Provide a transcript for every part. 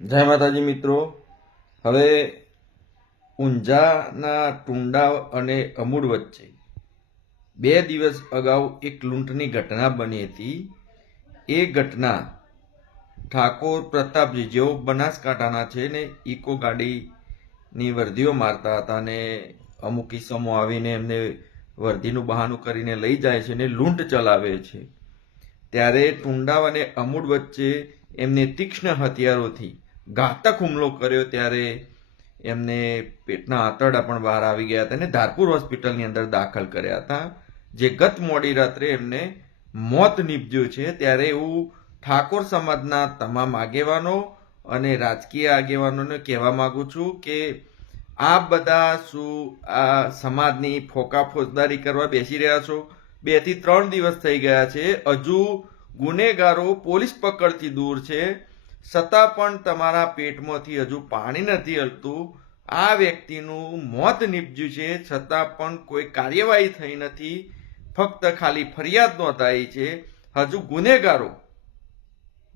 જય માતાજી મિત્રો। હવે ઊંઝાના ટુંડા અને અમૂડ વચ્ચે 2 દિવસ અગાઉ એક લૂંટની ઘટના બની હતી। એ ઘટના ઠાકોર પ્રતાપજી જેઓ બનાસકાંઠાના છે ને ઇકો ગાડીની વર્દીઓ મારતા હતા ને અમુક કિસ્સામો આવીને એમને વર્દીનું બહાનું કરીને લઈ જાય છે ને લૂંટ ચલાવે છે। ત્યારે ટુંડા અને અમૂડ વચ્ચે એમને તીક્ષ્ણ હથિયારોથી ઘાતક હુમલો કર્યો। ત્યારે એમને પેટના આંતરડા પણ બહાર આવી ગયા હતા અને ધારપુર હોસ્પિટલની અંદર દાખલ કર્યા હતા, જે ગત મોડી રાત્રે એમને મોત નીપજ્યું છે। ત્યારે એવું ઠાકોર સમાજના તમામ આગેવાનો અને રાજકીય આગેવાનોને કહેવા માંગુ છું કે આ બધા શું આ સમાજની ફોકા ફોજદારી કરવા બેસી રહ્યા છો? 2 થી 3 દિવસ થઈ ગયા છે, હજુ ગુનેગારો પોલીસ પકડથી દૂર છે, છતાં પણ તમારા પેટમાંથી હજુ પાણી નથી હલતું। આ વ્યક્તિનું મોત નીપજ્યું છે, છતાં પણ કોઈ કાર્યવાહી થઈ નથી, ફક્ત ખાલી ફરિયાદ નોંધાઈ છે। હજુ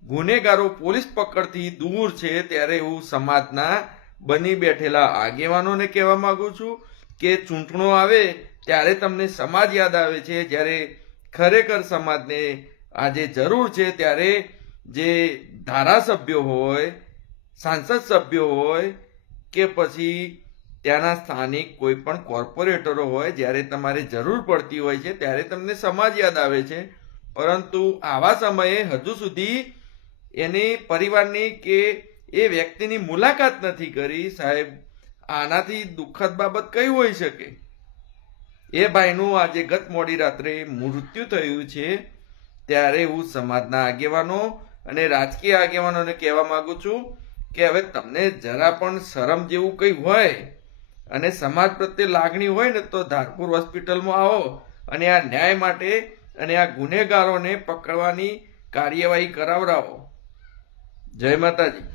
ગુનેગારો પોલીસ પકડથી દૂર છે। ત્યારે હું સમાજના બની બેઠેલા આગેવાનોને કહેવા માંગુ છું કે ચૂંટણો આવે ત્યારે તમને સમાજ યાદ આવે છે, જ્યારે ખરેખર સમાજને આજે જરૂર છે ત્યારે જે ધારાસભ્યો હોય, સાંસદ સભ્યો હોય કે પછી ત્યાંના સ્થાનિક કોઈ પણ કોર્પોરેટરો હોય, જ્યારે તમારે જરૂર પડતી હોય છે ત્યારે તમને સમાજ યાદ આવે છે, પરંતુ આવા સમયે હજુ સુધી એની પરિવારની કે એ વ્યક્તિની મુલાકાત નથી કરી। સાહેબ, આનાથી દુઃખદ બાબત કઈ હોઈ શકે? એ ભાઈનું આજે ગત મોડી રાત્રે મૃત્યુ થયું છે। ત્યારે હું સમાજના આગેવાનો અને રાજકીય આગેવાનોને કહેવા માંગુ છું કે હવે તમને જરા પણ શરમ જેવું કંઈ હોય અને સમાજ પ્રત્યે લાગણી હોય ને તો ધારપુર હોસ્પિટલમાં આવો અને આ ન્યાય માટે અને આ ગુનેગારોને પકડવાની કાર્યવાહી કરાવડાવો। જય માતાજી।